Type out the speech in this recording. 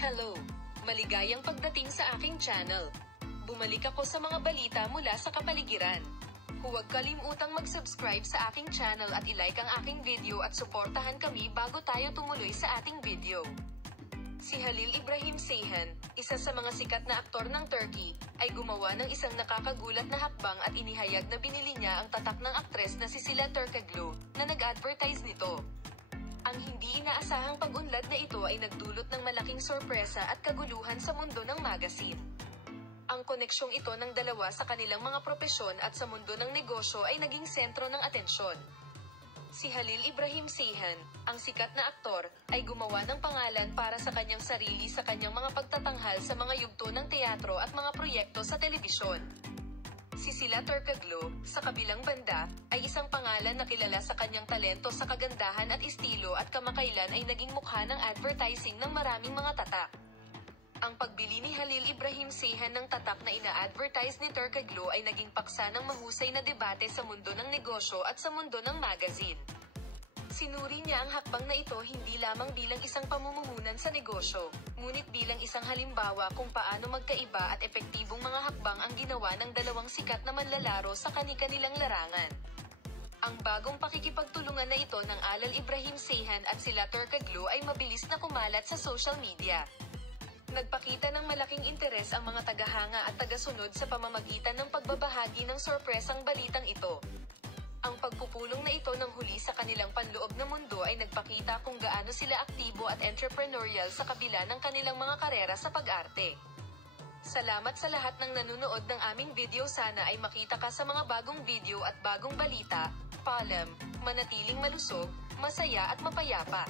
Hello! Maligayang pagdating sa aking channel. Bumalik ako sa mga balita mula sa kapaligiran. Huwag kalimutang mag-subscribe sa aking channel at ilike ang aking video at suportahan kami bago tayo tumuloy sa ating video. Si Halil Ibrahim Ceyhan, isa sa mga sikat na aktor ng Turkey, ay gumawa ng isang nakakagulat na hakbang at inihayag na binili niya ang tatak ng aktres na si Sıla Türkoglu, na nag-advertise nito. Ang hindi inaasahang pag-unlad na ito ay nagdulot ng malaking sorpresa at kaguluhan sa mundo ng magazine. Ang koneksyong ito ng dalawa sa kanilang mga propesyon at sa mundo ng negosyo ay naging sentro ng atensyon. Si Halil Ibrahim Ceyhan, ang sikat na aktor, ay gumawa ng pangalan para sa kanyang sarili sa kanyang mga pagtatanghal sa mga yugto ng teatro at mga proyekto sa telebisyon. Si Sıla Türkoglu, sa kabilang banda, ay isang pangalan na kilala sa kanyang talento sa kagandahan at estilo at kamakailan ay naging mukha ng advertising ng maraming mga tatak. Ang pagbili ni Halil Ibrahim Ceyhan ng tatak na ina-advertise ni Türkoglu ay naging paksa ng mahusay na debate sa mundo ng negosyo at sa mundo ng magazine. Sinuri niya ang hakbang na ito hindi lamang bilang isang pamumuhunan sa negosyo, ngunit bilang isang halimbawa kung paano magkaiba at epektibong mga hakbang ang ginawa ng dalawang sikat na manlalaro sa kani-kanilang larangan. Ang bagong pakikipagtulungan na ito ng Halil Ibrahim Ceyhan at Sıla Türkoglu ay mabilis na kumalat sa social media. Nagpakita ng malaking interes ang mga tagahanga at tagasunod sa pamamagitan ng pagbabahagi ng sorpresang balitang ito. Ang pagpupulong na ito ng huli sa kanilang panloob na mundo ay nagpakita kung gaano sila aktibo at entrepreneurial sa kabila ng kanilang mga karera sa pag-arte. Salamat sa lahat ng nanonood ng aming video. Sana ay makita ka sa mga bagong video at bagong balita. Paalam, manatiling malusog, masaya at mapayapa.